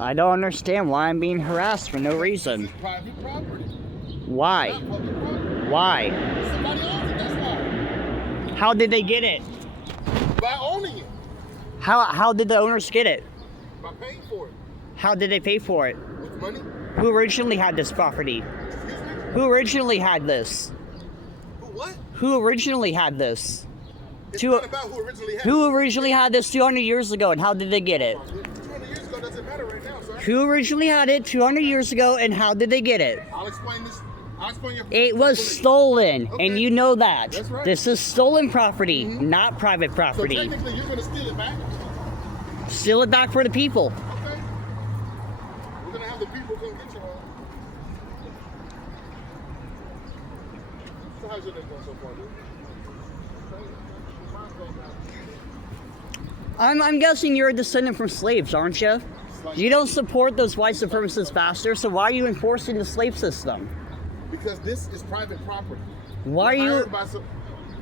I don't understand why I'm being harassed for no reason. This is private property. Why? Not public property. Why? Somebody owns it, that's why. How did they get it? By owning it. How did the owners get it? By paying for it. How did they pay for it? With money. Who originally had this property? Excuse me? Who originally had this? Who what? Who originally had this? It's not about who originally had it. Who originally had this 200 years ago, and how did they get it? 200 years ago doesn't matter right now, sir. Who originally had it 200 years ago, and how did they get it? I'll explain this. I'll explain your. It was stolen, Okay. and you know that. That's right. This is stolen property, not private So property. technically, you're gonna steal it back. Steal it back for the people. Okay. We're gonna have the people come get you all. So how's your day going so far, dude? I'm guessing you're a descendant from slaves, aren't you? You don't support those white supremacist bastards, so why are you enforcing the slave system? Because this is private property. Why are you?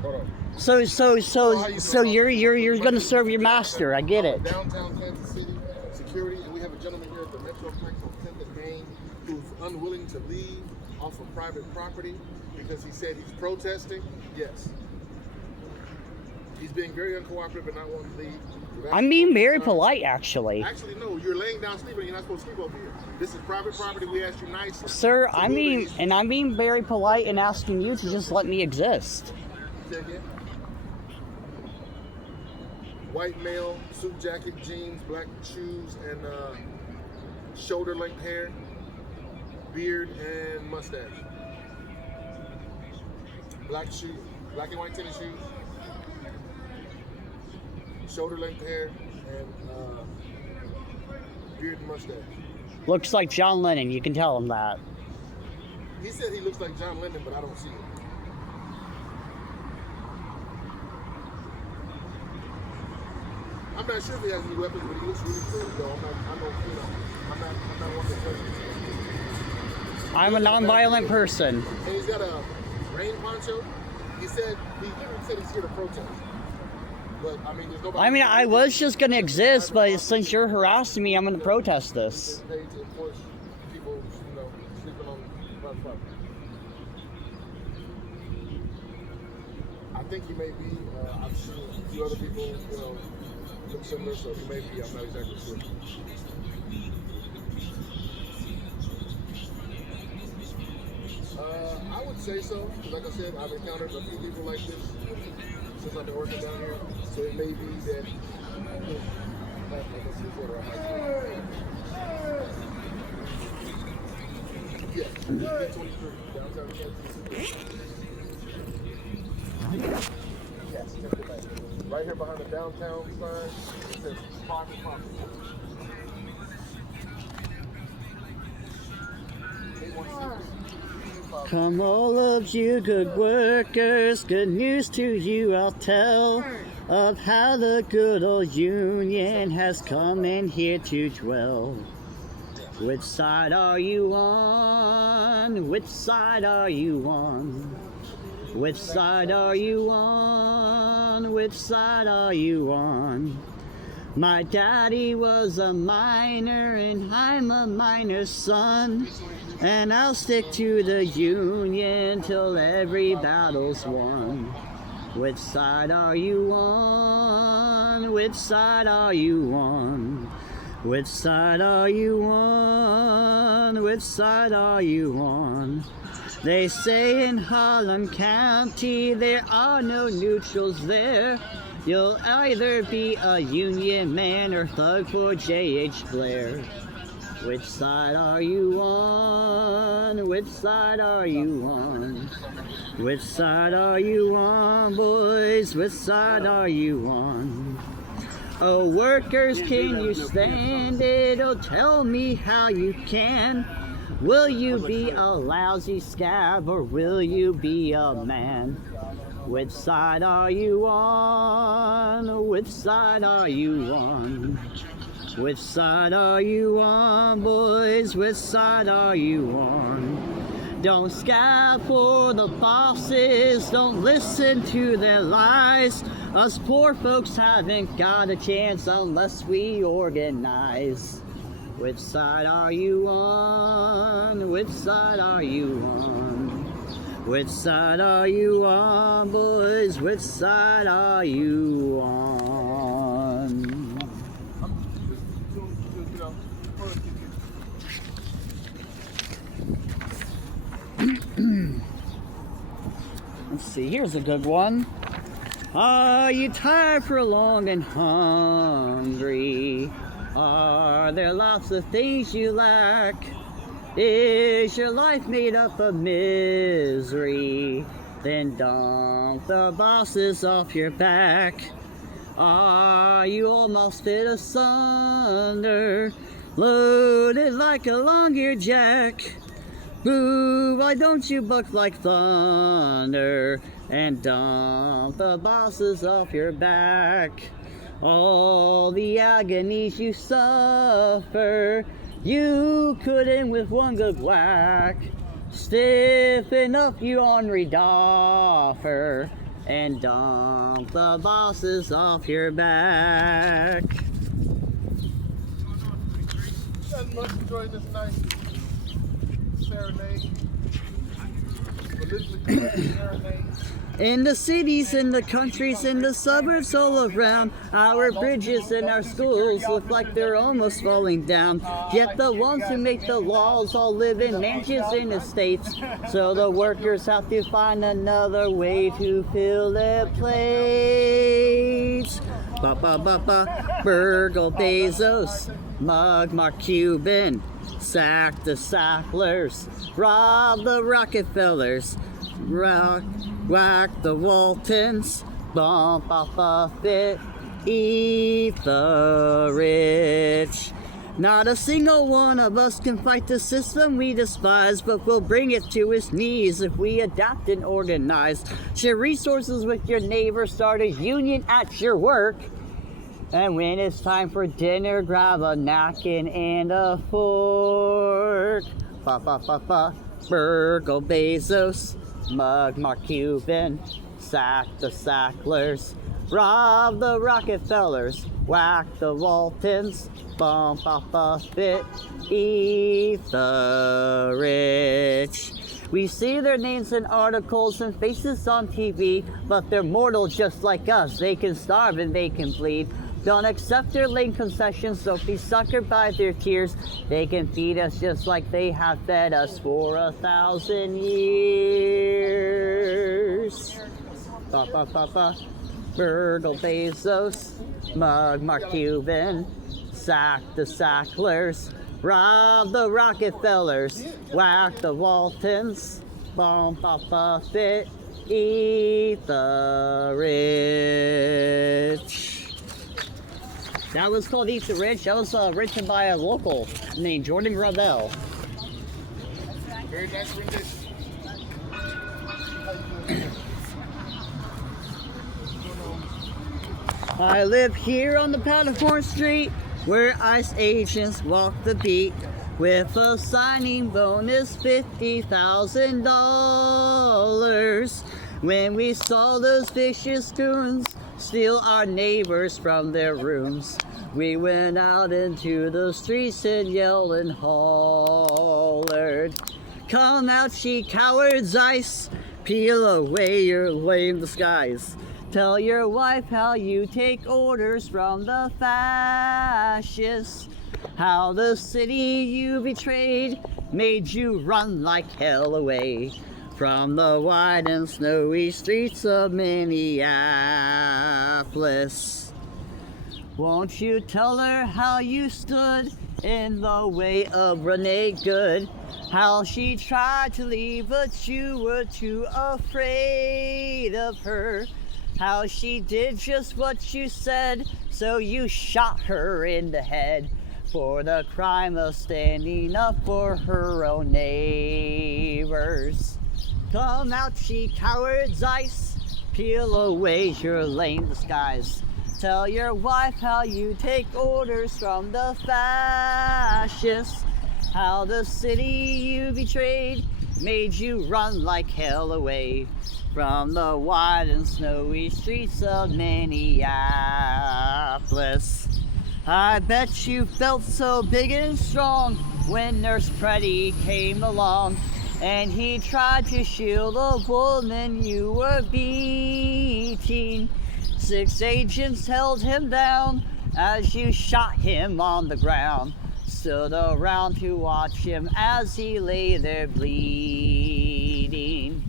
Hold on. So you're gonna serve your master. I get it. Downtown Kansas City security, and we have a gentleman here at the Metroplex on 10th and Main who's unwilling to leave off of private property because he said he's protesting. Yes. He's being very uncooperative and not wanting to leave. I'm being very polite, actually. Actually, no. You're laying down sleeping. You're not supposed to sleep over here. This is private property. We asked you nicely. Sir, to I'm move being very polite and asking you to just let me exist. Say again? White male, suit jacket, jeans, black shoes, and shoulder-length hair, beard, and mustache. Black and white tennis shoes, shoulder-length hair, and beard and mustache. Looks like John Lennon. You can tell him that. He said he looks like John Lennon, but I don't see it. I'm not sure if he has any weapons, but he looks really cool, though. I'm not one of the I'm a non-violent person. And he's got a rain poncho. He literally said he's here to protest. But I mean, there's nobody. I mean, I was just gonna exist, but since you're harassing me, I'm gonna protest this. They paid to enforce people, sleeping on private property. I think he may be. I've seen a few other people, look similar, so he may be. I'm not exactly sure. I would say so. Like I said, I've encountered a few people like this since I've been working down here. So it may be that. Yeah, 23 downtown Kansas City. Yes, right here behind the downtown sign, it says private property. Come all of you good workers, good news to you I'll tell of how the good old Union has come in here to dwell. Which side are you on? Which side are you on? Which side are you on? Which side are you on? My daddy was a miner and I'm a miner's son. And I'll stick to the Union till every battle's won. Which side are you on? Which side are you on? Which side are you on? Which side are you on? They say in Harlan County there are no neutrals there. You'll either be a Union man or thug for J.H. Blair. Which side are you on? Which side are you on? Which side are you on, boys? Which side are you on? Oh, workers, can you stand it? Oh, tell me how you can. Will you be a lousy scab or will you be a man? Which side are you on? Which side are you on? Which side are you on, boys? Which side are you on? Don't scab for the bosses, don't listen to their lies. Us poor folks haven't got a chance unless we organize. Which side are you on? Which side are you on? Which side are you on, boys? Which side are you on? Let's see, here's a good one. Are you tired, prolonged, and hungry? Are there lots of things you lack? Is your life made up of misery? Then dump the bosses off your back. Are you almost fit asunder, loaded like a long-eared jack? Boo, why don't you buck like thunder and dump the bosses off your back? All the agonies you suffer, you couldn't with one good whack. Stiffen up you ornery doffer and dump the bosses off your back. Nothing much, enjoying this nice serenade. Serenade. In the cities, in the countries, in the suburbs all around, our bridges and our schools look like they're almost falling down. Yet the ones who make the laws all live in mansions and estates, so the workers have to find another way to fill their plates. Burgle Bezos, mug Mark Cuban, sack the Sacklers, rob the Rockefellers, whack the Waltons, bump off Buffett, eat the rich. Not a single one of us can fight the system we despise, but we'll bring it to its knees if we adapt and organize. Share resources with your neighbor, start a union at your work. And when it's time for dinner, grab a napkin and a fork. Burgle Bezos, mug Mark Cuban, sack the Sacklers, rob the Rockefellers, whack the Waltons, bump off Buffett, eat the rich. We see their names in articles and faces on TV, but they're mortal just like us. They can starve and they can bleed. Don't accept their lame concessions, don't be suckered by their tears. They can feed us just like they have fed us for 1,000 years. Burgle Bezos, mug Mark Cuban, sack the Sacklers, rob the Rockefellers, whack the Waltons, bump off Buffett, eat the rich. That was called Eat the Rich. That was written by a local named Jordan Gravel. Very nice rendition. I live here on the Powderhorn Street, where ICE agents walk the beat, with a signing bonus $50,000. When we saw those vicious goons steal our neighbors from their rooms, we went out into the streets and yelled and hollered, "Come out, ye cowards, ICE! Peel away your lame disguise. Tell your wife how you take orders from the fascists, how the city you betrayed made you run like hell away from the wide and snowy streets of Minneapolis. Won't you tell her how you stood in the way of Renee Good, how she tried to leave but you were too afraid of her, how she did just what you said, so you shot her in the head for the crime of standing up for her own neighbors. Come out, ye cowards, ICE, peel away your lame disguise. Tell your wife how you take orders from the fascists, how the city you betrayed made you run like hell away from the wide and snowy streets of Minneapolis. I bet you felt so big and strong when Nurse Freddie came along and he tried to shield a woman you were beating. 6 agents held him down as you shot him on the ground. Stood around to watch him as he lay there bleeding.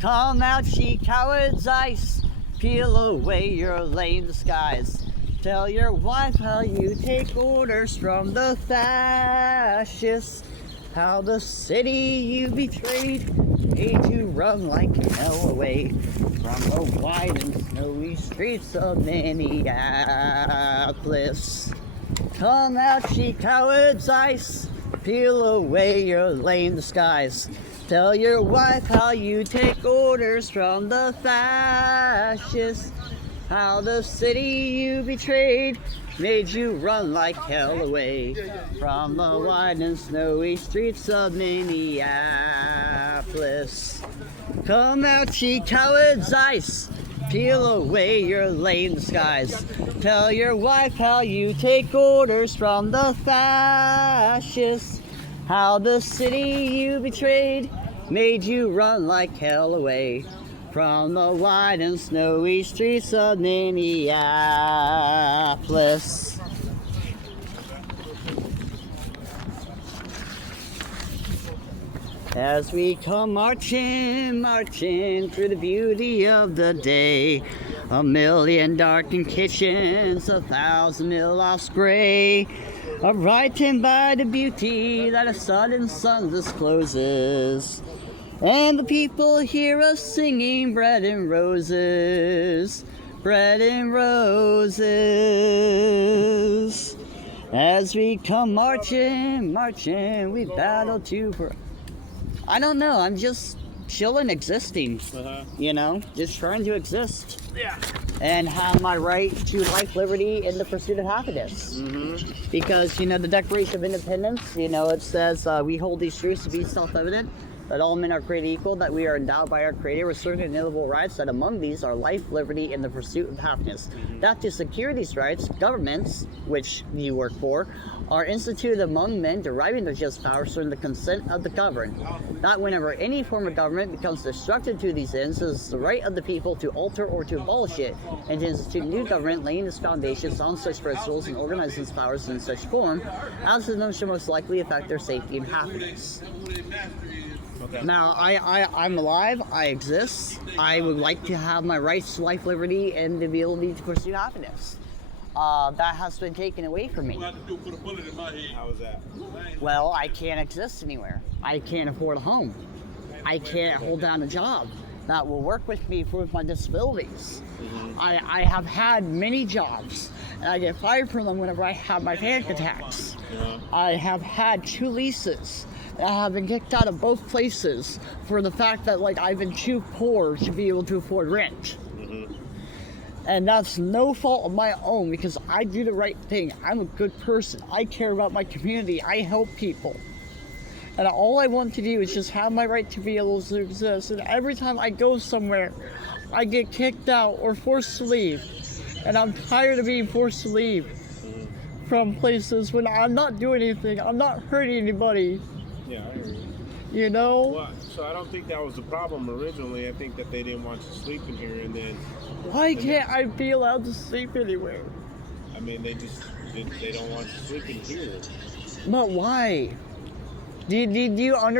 Come out, ye cowards, ice, peel away your lame disguise. Tell your wife how you take orders from the fascists, how the city you betrayed made you run like hell away from the wide and snowy streets of Minneapolis. Come out, ye cowards, ice, peel away your lame disguise. Tell your wife how you take orders from the fascists, how the city you betrayed made you run like hell away from the wide and snowy streets of Minneapolis. Come out, ye cowards, ice, peel away your lame disguise. Tell your wife how you take orders from the fascists, how the city you betrayed made you run like hell away from the wide and snowy streets of Minneapolis. As we come marching, marching through the beauty of the day, a million darkened kitchens, 1,000 mil offs gray, brightened by the beauty that a sudden sun discloses. And the people hear us singing bread and roses, bread and roses. As we come marching, marching, we battle to for... I don't know, I'm just chilling, existing, you know, just trying to exist. Yeah. And have my right to life, liberty, and the pursuit of happiness. Because, you know, the Declaration of Independence, you know, it says we hold these truths to be self-evident, that all men are created equal, that we are endowed by our Creator with certain inalienable rights, that among these are life, liberty, and the pursuit of happiness. That to secure these rights, governments, which you work for, are instituted among men deriving their just powers from the consent of the governed. That whenever any form of government becomes destructive to these ends, it is the right of the people to alter or to abolish it, and to institute new government laying its foundations on such principles and organizing its powers in such form as to them shall most likely affect their safety and happiness. Now, I'm alive, I exist, I would like to have my rights to life, liberty, and the ability to pursue happiness. That has been taken away from me. How is that? Well, I can't exist anywhere. I can't afford a home. I can't hold down a job that will work with me for my disabilities. I have had many jobs, and I get fired from them whenever I have my panic attacks. I have had 2 leases. I have been kicked out of both places for the fact that, like, I've been too poor to be able to afford rent. And that's no fault of my own, because I do the right thing. I'm a good person. I care about my community. I help people. And all I want to do is just have my right to be able to exist. And every time I go somewhere, I get kicked out or forced to leave. And I'm tired of being forced to leave from places when I'm not doing anything. I'm not hurting anybody. Yeah, I hear you. You know? Well, so I don't think that was the problem originally. I think that they didn't want you to sleep in here, and then... Why can't I be allowed to sleep anywhere? I mean, they don't want you sleeping here. But why? Did you understand?